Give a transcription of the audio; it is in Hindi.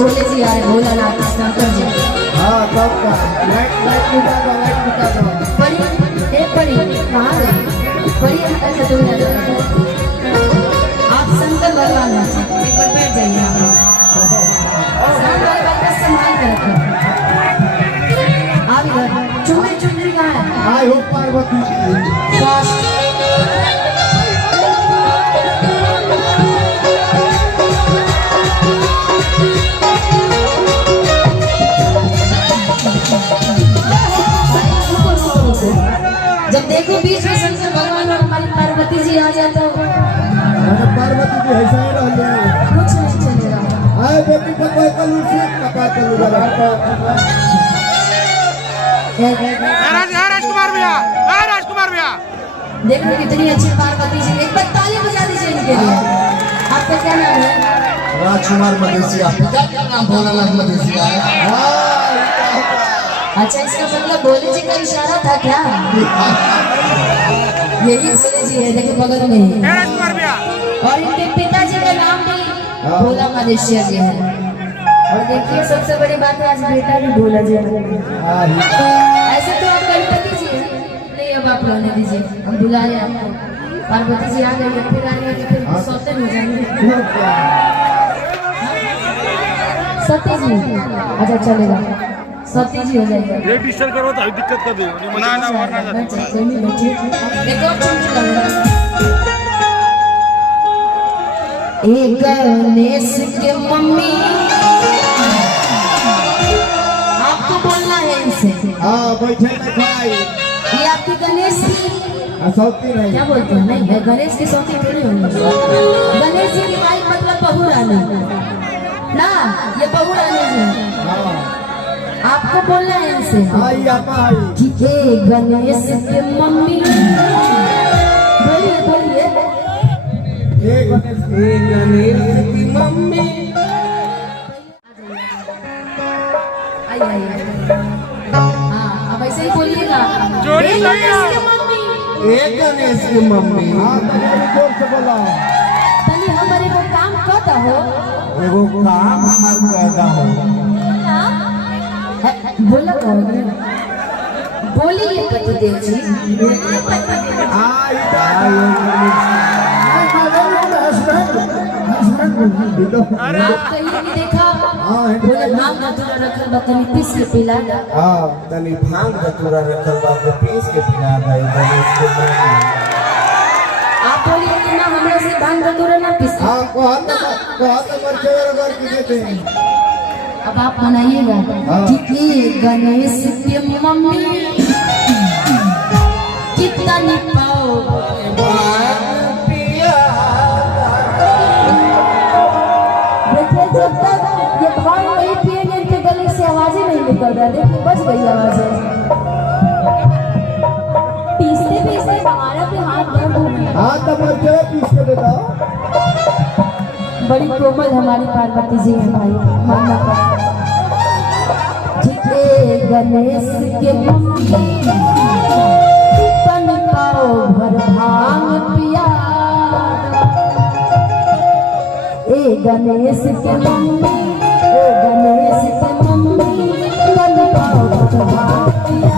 भोले जी आए, भोला नाथ शंकर जी। हाँ कब का लाइट बुझा दो। परी एक परी कहाँ गई? परी ऐसे तो नहीं जाता। आप शंकर भगवान हैं, एक बार बैठ जाइए आप। शंकर भगवान का सम्मान करते हैं। आप इधर चुनरी चुनरी कहाँ है? आई हो पार्वती फास्ट जब देखो बीच में शंकर भगवान और हमारी पार्वती जी आ जाए तो पार्वती जी ऐसा ही रहते हैं। कुछ नहीं चलेगा। आए बेटी पता है कल उसे पता चल रहा राजकुमार भैया, राजकुमार भैया देखो कितनी अच्छी पार्वती जी। एक बार ताली बजा दीजिए इनके लिए। आपका क्या नाम है? राजकुमार मदेशिया। पिता का नाम भोलानाथ मदेशिया है। अच्छा, इसका मतलब भोले जी का इशारा था क्या? यही भोले जी है, देखिए बगल में ही। राजकुमार भैया और इनके पिताजी का नाम भी भोला मदेशिया जी है। और देखिए सबसे बड़ी बात है, आज बेटा भी भोला जी है। ऐसे तो आप गणपति जी हैं। नहीं, अब आप रहने दीजिए, हम बुलाए आपको। पार्वती जी आ गई, फिर आएंगे तो फिर सौते हो जाएंगे। सती जी, अच्छा चलेगा, सती जी हो जाएगा। ये डिस्टर्ब करो तो दिक्कत कर दो ना ना वरना एक और चुनरी लगेगा। एक गणेश के मम्मी, आपको बोलना है इनसे। हाँ बैठे ना भाई। ये आपकी गणेश की सौती नहीं। क्या बोलते हैं? नहीं है, गणेश की सौती थोड़ी होगी। गणेश जी की वाइफ मतलब बहू रानी ना, ये बहू रानी जी। आपको बोलना है इनसे कि हे गणेश के मम्मी। बोलिए बोलिए। हे गणेश की मम्मी। आइए आइए। हाँ, अब ऐसे ही बोलिएगा। जोड़ी हे सही है। गणेश के मम्मी। हे गणेश की मम्मी। हाँ जोर से बोला। तनी हमारे को काम करता हो। एगो काम हमारे पैदा हो। बोला कौन? बोलिए पतिदेव जी। आप कहीं नहीं देखा? बोले भांग धतूरा रखल बा, तनी पीस के पिला दा। हाँ तनी भांग धतूरा रखल बा, पीस के पिला दा गणेश के मम्मी। आप बोलिए कि ना हमरा से भांग धतूरा ना पीस। हाँ कहता मरचे रगड़ के देते हैं। अब आप बनाइएगा कि हे गणेश के मम्मी कितना निपाओ पिया। देखिए जब तक ये भांग नहीं पिएंगे इनके गले से आवाज ही नहीं निकल रहा। देखिए बच गई आवाज। पीसते पीसते हमारा भी हाथ दर्द हो गया। हाँ तो मरचे पीस के देता। बड़ी कोमल हमारी पार्वती जी है भाई, मानना पड़ेगा। हे गणेश के मम्मी तन पाओ भर भांग पिया। ए गणेश के मम्मी, ए गणेश के मम्मी तन पाओ भर भांग पिया।